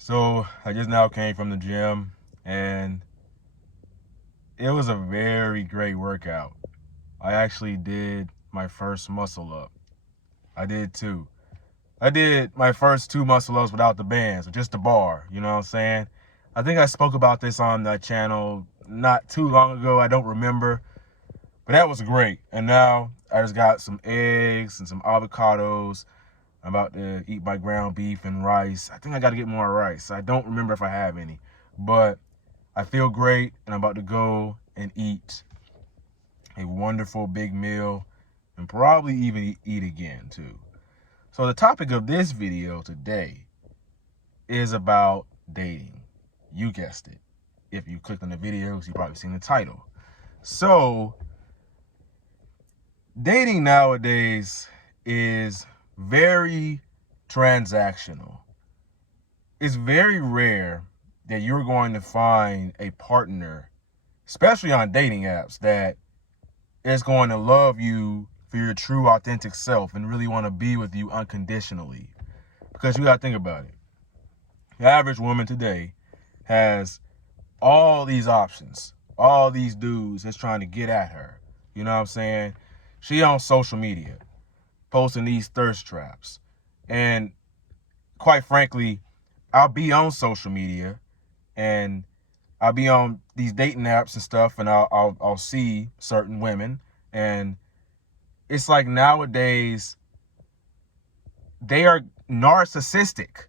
So I just now came from the gym and it was a very great workout. I actually did my first muscle up. I did two. I did my first two muscle ups without the bands, just the bar. You know what I'm saying? I think I spoke about this on the channel not too long ago. I don't remember. But that was great. And now I just got some eggs and some avocados. I'm about to eat my ground beef and rice. I think I got to get more rice. I don't remember if I have any. But I feel great, and I'm about to go and eat a wonderful big meal and probably even eat again too. So the topic of this video today is about dating. You guessed it. If you clicked on the videos, you've probably seen the title. So dating nowadays is very transactional. It's very rare that you're going to find a partner, especially on dating apps, that is going to love you for your true authentic self and really want to be with you unconditionally. Because you got to think about it. The average woman today has all these options, all these dudes that's trying to get at her. You know what I'm saying? She on social media posting these thirst traps. And quite frankly, I'll be on social media and I'll be on these dating apps and stuff, and I'll see certain women, and it's like nowadays they are narcissistic.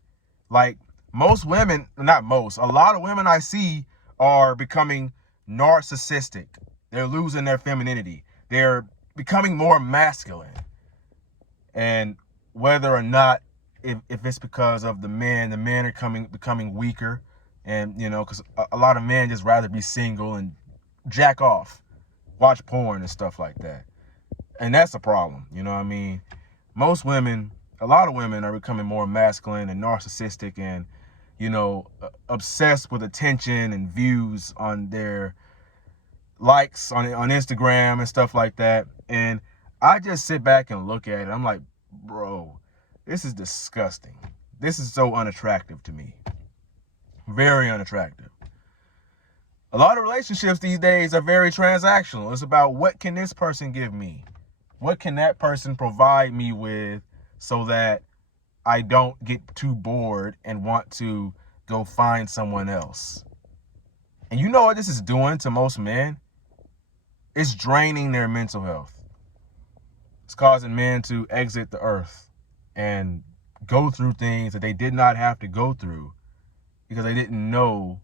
Like most women, not most, a lot of women I see are becoming narcissistic. They're losing their femininity. They're becoming more masculine. And whether or not, if it's because of the men are becoming weaker, and because a lot of men just rather be single and jack off, watch porn and stuff like that. And that's a problem. You know what I mean? Most women, a lot of women are becoming more masculine and narcissistic and, obsessed with attention and views on their likes on Instagram and stuff like that. And I just sit back and look at it. I'm like, bro, this is disgusting. This is so unattractive to me. Very unattractive. A lot of relationships these days are very transactional. It's about, what can this person give me? What can that person provide me with so that I don't get too bored and want to go find someone else? And you know what this is doing to most men? It's draining their mental health. It's causing men to exit the earth and go through things that they did not have to go through because they didn't know.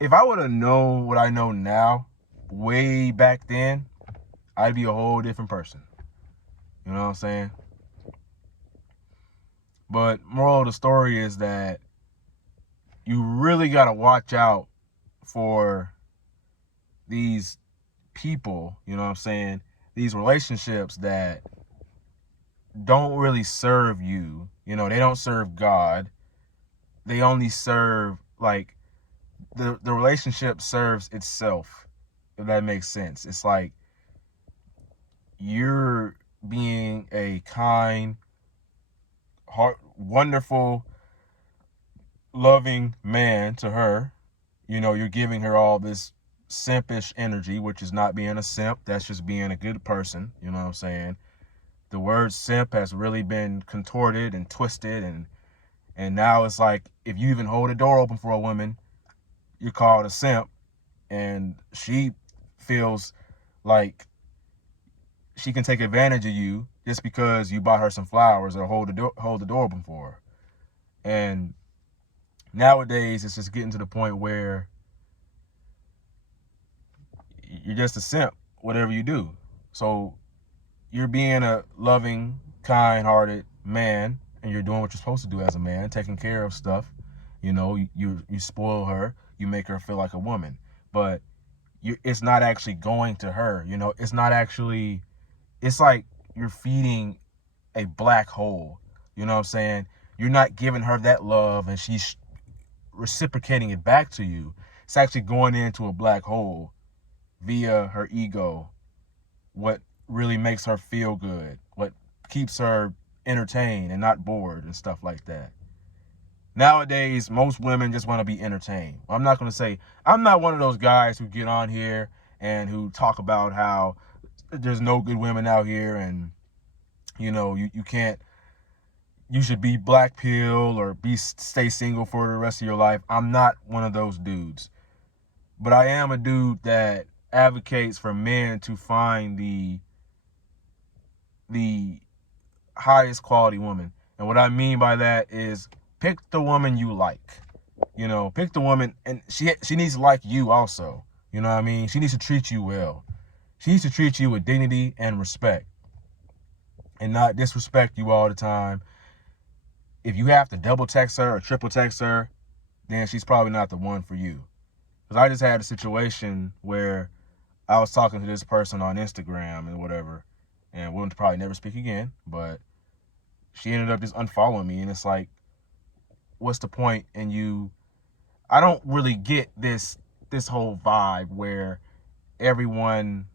If I would have known what I know now, way back then, I'd be a whole different person. You know what I'm saying? But moral of the story is that you really got to watch out for these people, you know what I'm saying? These relationships that don't really serve you. They don't serve God. They only serve, like, the relationship serves itself, if that makes sense. It's like you're being a kind, wonderful, loving man to her. You're giving her all this simpish energy, which is not being a simp. That's just being a good person. You know what I'm saying? The word simp has really been contorted and twisted, and now it's like, if you even hold a door open for a woman, you're called a simp, and she feels like she can take advantage of you just because you bought her some flowers or hold the door open for her. And nowadays it's just getting to the point where you're just a simp, whatever you do. So you're being a loving, kind-hearted man, and you're doing what you're supposed to do as a man, taking care of stuff. You spoil her, you make her feel like a woman, but it's not actually going to her. It's not actually. It's like you're feeding a black hole. You know what I'm saying? You're not giving her that love, and she's reciprocating it back to you. It's actually going into a black hole via her ego. What really makes her feel good, what keeps her entertained and not bored and stuff like that. Nowadays, most women just want to be entertained. I'm not going to say, I'm not one of those guys who get on here and who talk about how there's no good women out here and, you can't, you should be black pill or stay single for the rest of your life. I'm not one of those dudes. But I am a dude that advocates for men to find the highest quality woman. And what I mean by that is pick the woman you like. Pick the woman, and she needs to like you also. You know what I mean? She needs to treat you well. She needs to treat you with dignity and respect and not disrespect you all the time. If you have to double text her or triple text her, then she's probably not the one for you. Because I just had a situation where I was talking to this person on Instagram and whatever, and we'll probably never speak again, but she ended up just unfollowing me, and it's like, what's the point? And I don't really get this whole vibe where everyone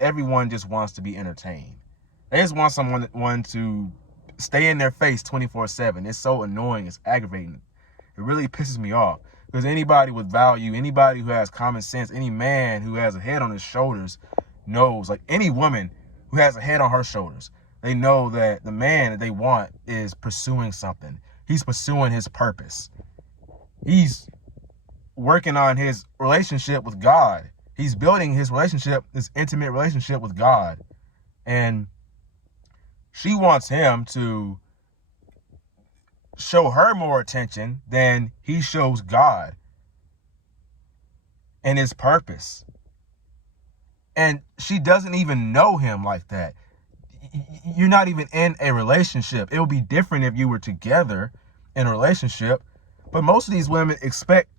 just wants to be entertained. They just want someone to stay in their face 24/7. It's so annoying. It's aggravating. It really pisses me off. Because anybody with value, anybody who has common sense, any man who has a head on his shoulders knows, like any woman who has a head on her shoulders, they know that the man that they want is pursuing something. He's pursuing his purpose. He's working on his relationship with God. He's building his intimate relationship with God. And she wants him to show her more attention than he shows God and his purpose. And she doesn't even know him like that. You're not even in a relationship. It would be different if you were together in a relationship. But most of these women expect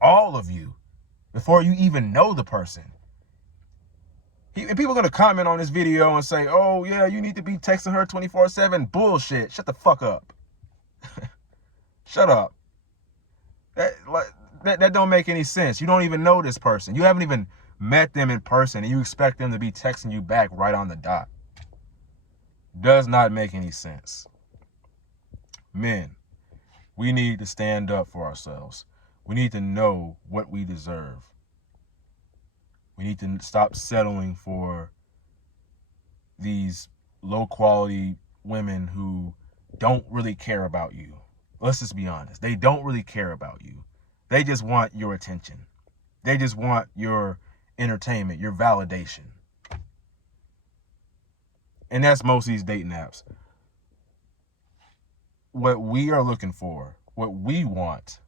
all of you before you even know the person. And people are going to comment on this video and say, oh, yeah, you need to be texting her 24/7. Bullshit. Shut the fuck up. Shut up. That don't make any sense. You don't even know this person. You haven't even met them in person, and you expect them to be texting you back right on the dot. Does not make any sense. Men, we need to stand up for ourselves. We need to know what we deserve. We need to stop settling for these low-quality women who don't really care about you. Let's just be honest. They don't really care about you. They just want your attention. They just want your entertainment, your validation. And that's most of these dating apps. What we are looking for, what we want,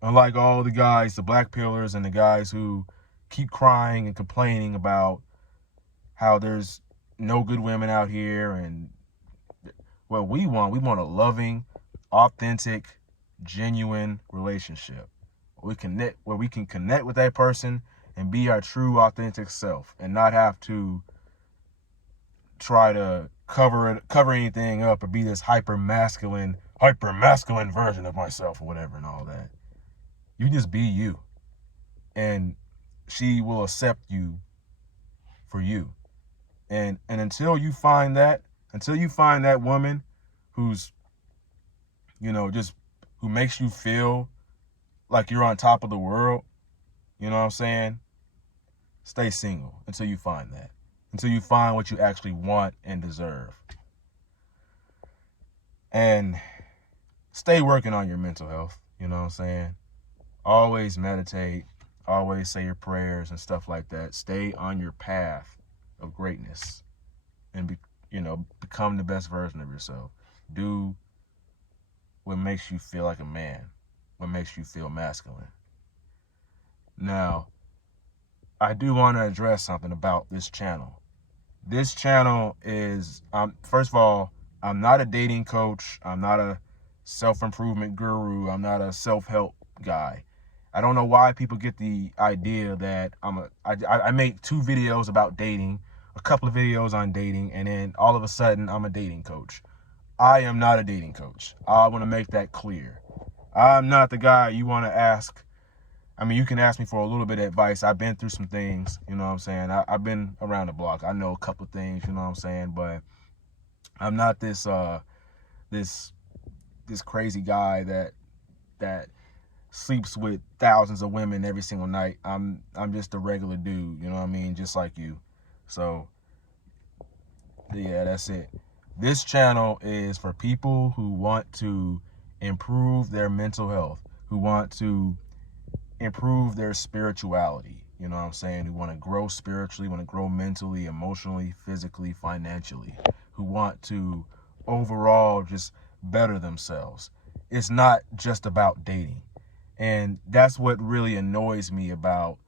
unlike all the guys, the black pillars and the guys who keep crying and complaining about how there's no good women out here, and what we want a loving, authentic, genuine relationship where we can connect with that person and be our true, authentic self and not have to try to cover anything up or be this hyper masculine version of myself or whatever and all that. You just be you, and she will accept you for you. And until you find that woman who's, who makes you feel like you're on top of the world, you know what I'm saying? Stay single until you find that. Until you find what you actually want and deserve. And stay working on your mental health, you know what I'm saying? Always meditate, always say your prayers and stuff like that. Stay on your path of greatness and become the best version of yourself. Do what makes you feel like a man, what makes you feel masculine. Now, I do want to address something about this channel. This channel is, first of all, I'm not a dating coach. I'm not a self-improvement guru. I'm not a self-help guy. I don't know why people get the idea that I make 2 videos about dating, a couple of videos on dating, and then all of a sudden I'm a dating coach. I am not a dating coach. I want to make that clear. I'm not the guy you want to ask. I mean, you can ask me for a little bit of advice. I've been through some things, you know what I'm saying? I've been around the block. I know a couple of things, you know what I'm saying? But I'm not this this crazy guy that sleeps with thousands of women every single night. I'm just a regular dude, you know what I mean? Just like you. So yeah, that's it. This channel is for people who want to improve their mental health, who want to improve their spirituality. You know what I'm saying? Who want to grow spiritually, want to grow mentally, emotionally, physically, financially, who want to overall just better themselves. It's not just about dating. And that's what really annoys me about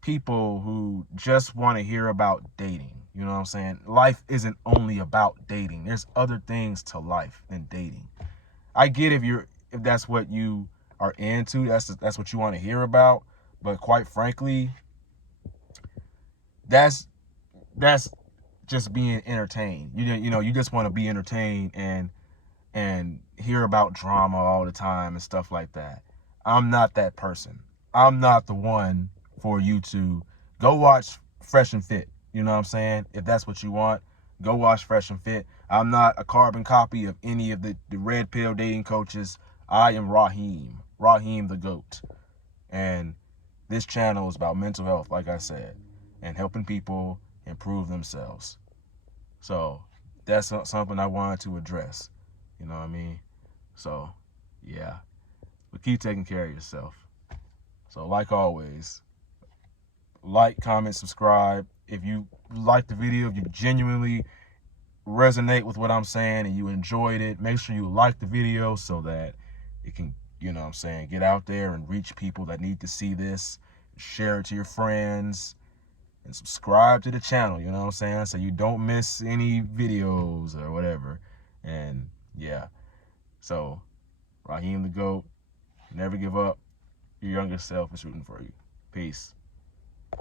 people who just want to hear about dating. You know what I'm saying? Life isn't only about dating. There's other things to life than dating. I get if that's what you are into, that's what you want to hear about, but quite frankly, that's just being entertained. You just want to be entertained and hear about drama all the time and stuff like that. I'm not that person. I'm not the one for you to go watch Fresh and Fit. You know what I'm saying? If that's what you want, go watch Fresh and Fit. I'm not a carbon copy of any of the red pill dating coaches. I am Raheem the GOAT. And this channel is about mental health, like I said, and helping people improve themselves. So that's something I wanted to address. You know what I mean? So, yeah. But keep taking care of yourself. So, like always, like, comment, subscribe. If you like the video, if you genuinely resonate with what I'm saying and you enjoyed it, make sure you like the video so that it can, you know what I'm saying, get out there and reach people that need to see this. Share it to your friends and subscribe to the channel, you know what I'm saying, so you don't miss any videos or whatever. And yeah, so Raheem the GOAT, never give up. Your younger self is rooting for you. Peace.